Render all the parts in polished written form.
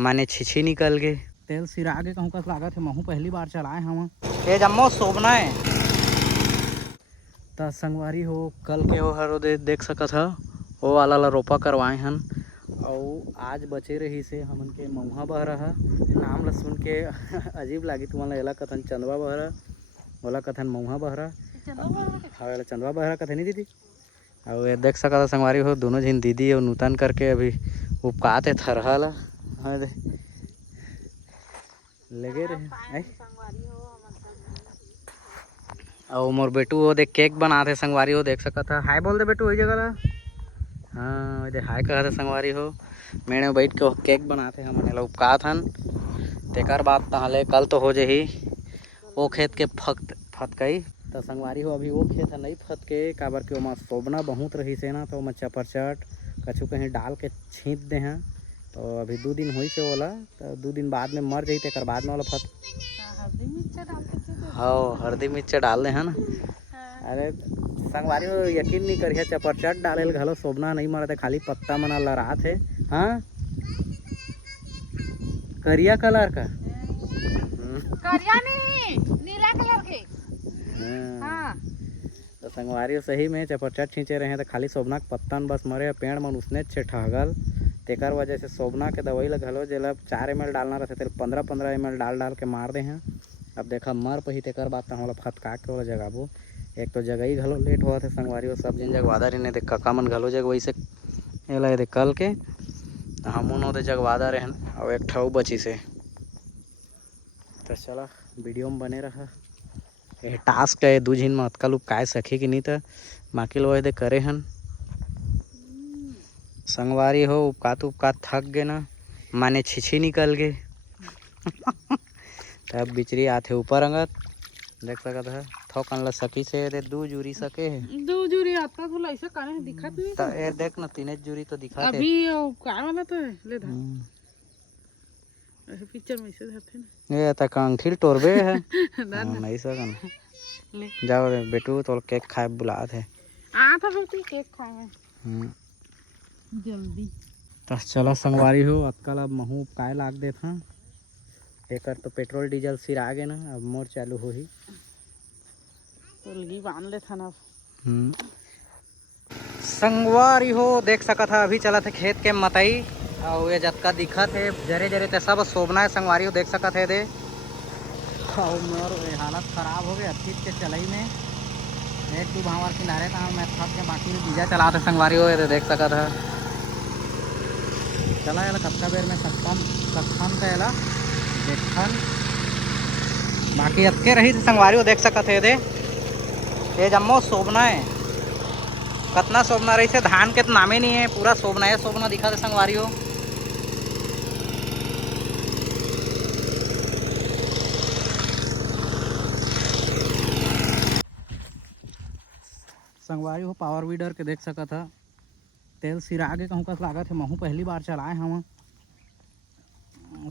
माने छिछी निकल गए। तेल सिरा के कहूँ कस लागत है, महू पहली बार चलाए हम ये जम्मो शोभना है। त संगवारी हो कल के हो हर देख सकत ह वो वाला ला रोपा करवाए हन और आज बचे रही से हमन के मऊहा बह रहा नाम ला सुन के अजीब लागी तुम्हारा एला कथन चंदवा बहरा ओला कथन मऊहा बहरा हाँ चंदवा बहरा कथे नहीं दीदी। और ये देख सकता संगवारी हो दोनों झीन दीदी और नूतन करके अभी उपकाते थरहा ला लगे रहे। और मोर बेटू वो देख केक बनाते संगवारी हो देख सकता है। हाय बोल दे बेटू वही जगह ला। हाँ दे हाय कहते संगवारी हो मेरे बैठ के केक बनाते हम लोग उपकात हन। तेकर बाद तहले कल तो हो जाही वो खेत के फतकई तो संगवारी हो अभी वो खेत है नहीं फतके काबर के ओमा शोभना बहुत रही से ना तो ओमा चपरचट कछु कहीं डाल के छींच दे हैं तो अभी 2 दिन हुई से ओला तो 2 दिन बाद में मर जाई तेकर बाद में ओला हाँ हल्दी मिर्चा डाल दे है ना। अरे संगवारी हो यकीन नहीं करिए चपरचट डाले घलो शोभना नहीं मरते खाली पत्ता मना लड़ा थे। हाँ करिया कलर का करिया नहीं नीला कलर के। हाँ तो संगवारी हो सही में चपरचट खींचे रहे तो खाली शोभना के पत्तन बस मरे पेड़ मन उसने ठहगल तेकर वजह से शोभना के दवाई लगलो जेला 4 ml डालना रहते तेरे 15-15 ml डाल के मार दे हैं। अब देखा मर पही तेकर बाद तो हम फटका के वाला जगाबो एक तो जगह ही घलो लेट हुआ थे संगवारी हो सब जिन जगवादा रहे नहीं कका मन घलो जग वैसे एला दे कल के हम उन्होंने जगवादा रहे और एक ठऊ बची से तो चला वीडियो में बने रहा ये टास्क है 2 झीन में अतकल उपकाए सके कि नहीं तो बाकी लोग दे करे हन। संगवारी हो उपकात थक गए ना माने छिछी निकल गए तब बिचरी आते ऊपर अंगत देख सकता है थोकन ला सकी से दे 2 जूरी सके है 2 जूरी आता तो ऐसा काहे दिखत नहीं तो ये देख ना 3 जूरी तो दिखा अभी का वाला तो ले धा ऐसे पिक्चर में ऐसे धरते ना ये त कंठिल टोरबे है नहीं सकन ले जाओ रे बेटू तो केक खाए बुलात है आ था बेटी केक खाए जल्दी तो चला संगवारी हो अतकल अब महू काय लाग दे था एकर तो पेट्रोल डीजल सिर आ गए ना अब मोर चालू हो ही तो लगी बांध ले था ना। संगवारी हो देख सका था अभी चला थे खेत के मतई और ये जतका दिखत है जरे जरे ते सब शोभना है संगवारी हो देख सका थे दे और मोर हालत खराब हो गई अच्छी के चलाई में 1-2 भावर किनारे था मैं थक के बाकी बीजा चलाते संगवारी हो देख सका था चला याला कत्ता बेर में सक्षम तो याला देखन बाकी अतके रही थी संगवारी हो देख सका थे दे ये जम्मो शोभना है कतना शोभना रही थे धान के तो नामे नहीं है पूरा शोभना है शोभना दिखा थे संगवारी हो। संगवारी हो पावर वीडर के देख सका था तेल सिरा के कहूँ कस लागत है महू पहली बार चलाए हम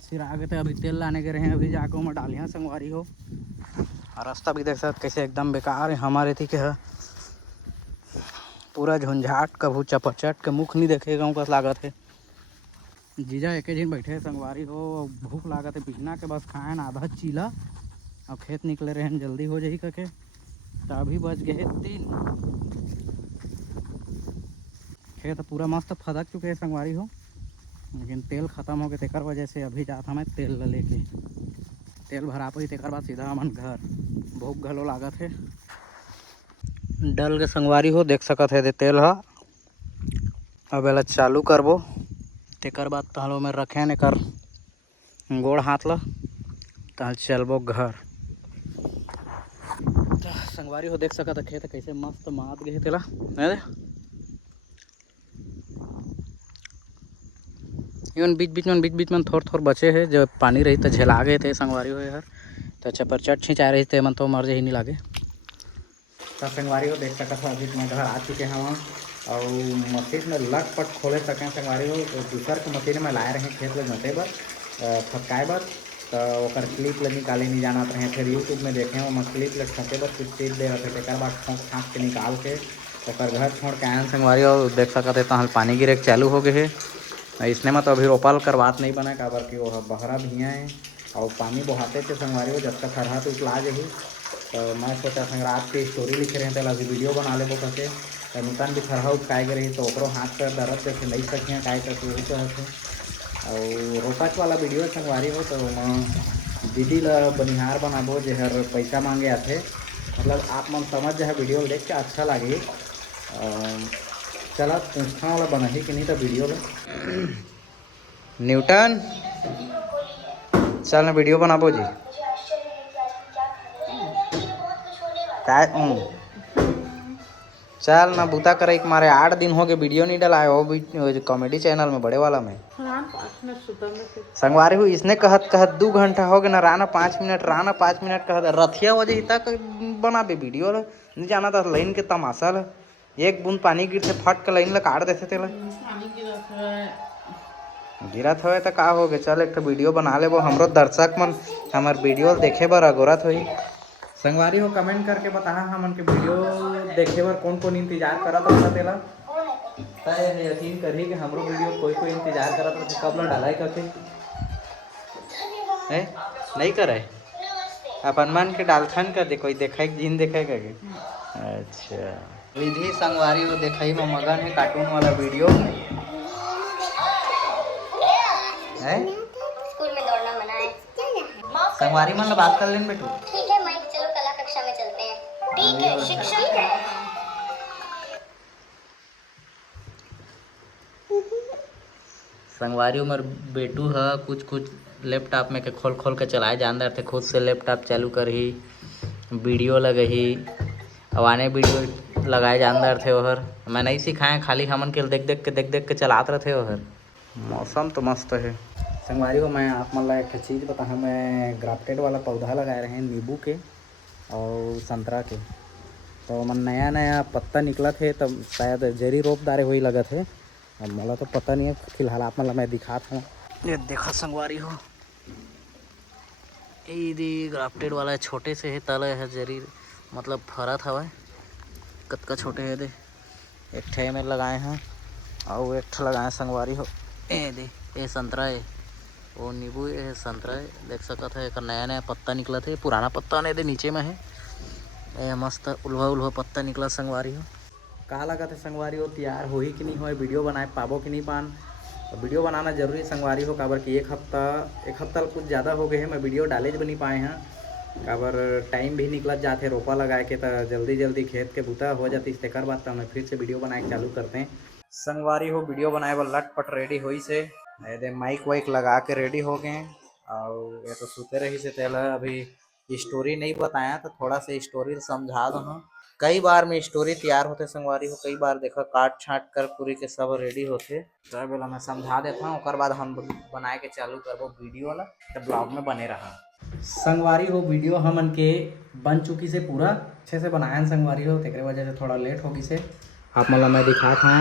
सिरा के तो अभी तेल लाने के रहे अभी जाके मैं डालिया संगवारी हो और रास्ता भी देख सकते कैसे एकदम बेकार है हमारे थी के पूरा झुंझाट कभू चपचट के मुख नहीं देखेगा कहूँ कस लागत है जीजा एक दिन बैठे संगवारी हो भूख लागत है बिहना के बस खाए ना आधा चीला और खेत निकले रहे जल्दी हो जाही करके तो अभी बच गए 3 खेत पूरा मस्त फदक चुके हैं संगवारी हो लेकिन तेल ख़त्म हो गए तेकर वजह से अभी जाता मैं तेल लेके तेल भरा पाई तेकर बाद सीधा हमन घर भूख घलो लागत है डल के संगवारी हो देख सकत है दे तेल हा अब एला चालू करबो तेकर बाद तहलो में रखे ने कर गोड़ हाथ ला तहल चलबो घर संगवारी हो देख सकत खेत कैसे मस्त मात गए तेला इवन बीच बीच में थोड़ बचे है जब पानी रही तो झेला गए थे संगवारी हो यार तो चपरचट छिंचा रही थे मन तो मर ही नहीं लागे तो संगवारी हो देख सकत अभी मैं घर आ चुके हैं और मशीन में लटपट खोले सकें संगवारी हो तो दूसर के मशीन में लाए रहे खेत में जोते बर फटकाए बर तो ओकर क्लिप ले निकाले नहीं जाना रहे फिर यूट्यूब में देखे वो क्लिप ले ठके बर कुछ चीज दे रहे थे बाद छाँक के निकाल के ओकर घर छोड़ के आए संगवारी हो देख सकते तहल पानी गिरे चालू हो गए है इसने में तो अभी रोपल कर बात नहीं बना काबर कि वो बहरा भिया है और पानी बहाते थे संगवारी हो जब तक हरहा तो ला जही। तो मैं सोचा संग रात के स्टोरी लिखे रहे थे अभी वीडियो बना ले कहते तो नुकान भी खरहा उपकाए के रही तो ओकरो हाथ पर दर्द जैसे नहीं सकिए काय करते वही कहते और रोपाच वाला वीडियो संगवारी हो तो दीदी ला बनिहार बनाबो जहर पैसा मांगे आते मतलब आप मन समझ जाए वीडियो देख के अच्छा लगे। चला पूछा वाला बना ही कि नहीं तो वीडियो में न्यूटन चल ना वीडियो बनाबो जी चल ना बूता करे मारे 8 दिन हो गए वीडियो नहीं डलाए वो भी कॉमेडी चैनल में बड़े वाला में संगवारी हुई इसने कहत कहत 2 घंटा हो गए ना राना 5 मिनट राना 5 मिनट कहत रथिया वजह तक बनाबे वीडियो ला नहीं जाना था लाइन के तमाशा ला एक बूंद पानी गिरते फट के लाइन ला काट देते तेला गिरत हो तो का हो गए चल एक तो वीडियो बना ले वो हमरो दर्शक मन हमार वीडियो देखे बर अगोरत हुई संगवारी हो कमेंट करके बता हमन के वीडियो देखे बर कौन कौन इंतजार करत होता तेला तय यकीन करी कि हमरो वीडियो कोई कोई इंतजार करत हो कब ला डालाई करते है नहीं करे अपन मन के डालथन कर दे कोई देखा जिन देखा के अच्छा विधि संगवारी हो देखई में मगन है कार्टून वाला वीडियो है स्कूल में दौड़ना मना है संगवारी मन बात कर लेन बेटू ठीक है माइक चलो कला कक्षा में चलते हैं ठीक है शिक्षक संगवारी उमर बेटू है कुछ कुछ लैपटॉप में के खोल खोल के चलाए जानदार थे खुद से लैपटॉप चालू कर ही वीडियो लगही अब आने वीडियो लगाए जानदार थे वहर मैं नहीं सिखाए खाली हमन के देख देख के चलाते रहते वहर मौसम तो मस्त है संगवारी को मैं आप मतलब एक चीज़ बता मैं ग्राफ्टेड वाला पौधा लगाए रहे हैं नींबू के और संतरा के तो मन नया नया पत्ता निकला थे तब शायद जरी रोप दारे हुई लगा थे अब मला तो पता नहीं है फिलहाल आप मतलब मैं दिखाता हूँ ये देखा संगवारी हो ये ग्राफ्टेड वाला छोटे से है तले है जरी मतलब फरत हवा कतका छोटे है दे एक ठे में लगाए हैं और एक ठे लगाए संगवारी हो ए दे ये संतरा है वो नींबू है संतरा है देख सकत है एक नया नया पत्ता निकला थे पुराना पत्ता नहीं दे नीचे में है ए मस्त उल्हा उल्हा पत्ता निकला संगवारी हो का लगा थे संगवारी हो तैयार हो ही कि नहीं हो वीडियो बनाए पाबो कि नहीं पान वीडियो बनाना जरूरी संगवारी हो काबर कि एक हफ्ता कुछ ज़्यादा हो गए हैं मैं वीडियो डाले भी नहीं पाए हैं काबर टाइम भी निकलत जाते रोपा लगाए के तो जल्दी जल्दी खेत के बूता हो जाती तेकर बाद तो हमें फिर से वीडियो बनाए के चालू करते हैं संगवारी हो वीडियो बनाए वाला लटपट रेडी हुई से माइक वाइक लगा के रेडी हो गए और ये तो सुते रही से तेला अभी स्टोरी नहीं बताया तो थोड़ा सा स्टोरी समझा दो कई बार में स्टोरी तैयार होते संगवारी हो कई बार देखो काट छाट कर पूरी के सब रेडी होते तो बोला मैं समझा देता हूँ और बाद हम बनाए के चालू करबो वीडियो वाला तो ब्लॉग में बने रहा संगवारी हो वीडियो हमन के बन चुकी से पूरा अच्छे से बनाया संगवारी हो तेरे वजह से थोड़ा लेट होगी से आप मतलब मैं दिखा था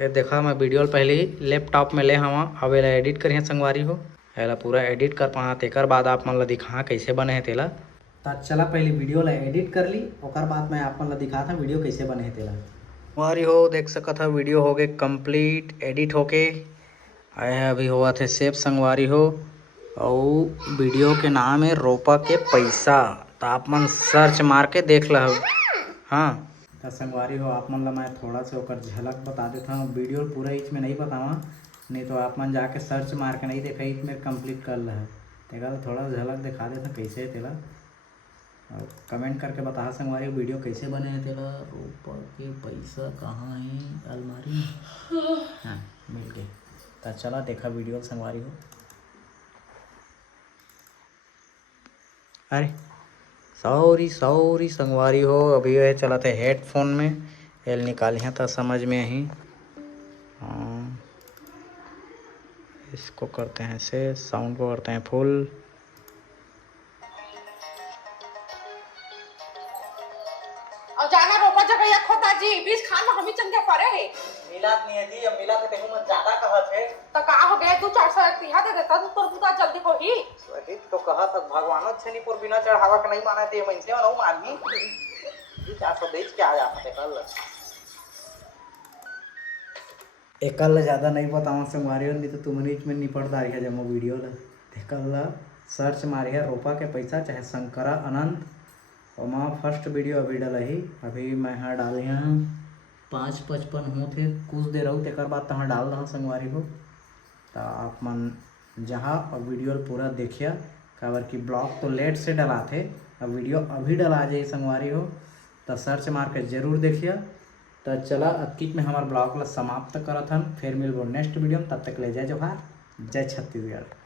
ये देखा मैं वीडियो पहले ही लैपटॉप में ले हवा अब एला एडिट करिए संगवारी हो एला पूरा एडिट कर पा तेकर बाद आप मन ला दिखा कैसे बने हैं तेला तो चला पहले वीडियो ला एडिट कर ली और बाद मैं आप मन ला दिखा था वीडियो कैसे बने हैं तेला संगवारी हो देख सकत था वीडियो हो गए कंप्लीट एडिट होके आए अभी हुआ थे सेव संगवारी हो और वीडियो के नाम है रोपा के पैसा तो आप मन सर्च मार के देख लो हाँ तो संगवारी हो आप मन ला मैं थोड़ा सा ओकर झलक बता देता हूँ वीडियो पूरा इच में नहीं बतावा नहीं तो आप मन जाके सर्च मार के नहीं देखा इच में कंप्लीट कर ला है तेरा थोड़ा झलक दिखा देता कैसे है तेला और कमेंट करके बता संगवारी वीडियो कैसे बने हैं तेला रोपा के पैसा कहाँ है अलमारी में हाँ मिल गए तो चला देखा वीडियो संगवारी हो अरे सॉरी संगवारी हो अभी ये चला थे हेडफोन में एल निकालिए था समझ में ही हाँ इसको करते हैं से साउंड को करते हैं फुल और जाना रोपा जगह या खोता जी बीस खान में हम ही चंगे पड़े है मिलात नहीं है जी अब मिला थे मैं ज्यादा कहा थे तो का हो गया 2-4 तिहा दे देता तू तो बुता जल्दी हो ही वही तो कहा था भगवान अच्छे नहीं पर बिना चढ़ावा के नहीं माने थे मैं से ना आदमी 400 देख के आ जाते कल एकल ज़्यादा नहीं बतावा संगवारी नहीं तो तुमने में निपट दारी है जब वीडियो ला एकल सर्च मारिया रोपा के पैसा चाहे शंकरा अनंत और माँ फर्स्ट वीडियो अभी डला ही अभी मैं हाँ डाले हैं 5:55 होते कुछ देर रहूँ तेकर बाद तहाँ डाल रहा संगवारी हो तो आप मन जहाँ और वीडियो पूरा देखिए काबर कि ब्लॉग तो लेट से डलाते अब वीडियो अभी डला जाए संगवारी हो तो सर्च मार के जरूर देखिए। तो चला अतकीत में हमारे ब्लॉग ला समाप्त करत हन फिर मिलबो नेक्स्ट वीडियो में तब तक ले जय जोहार जय छत्तीसगढ़।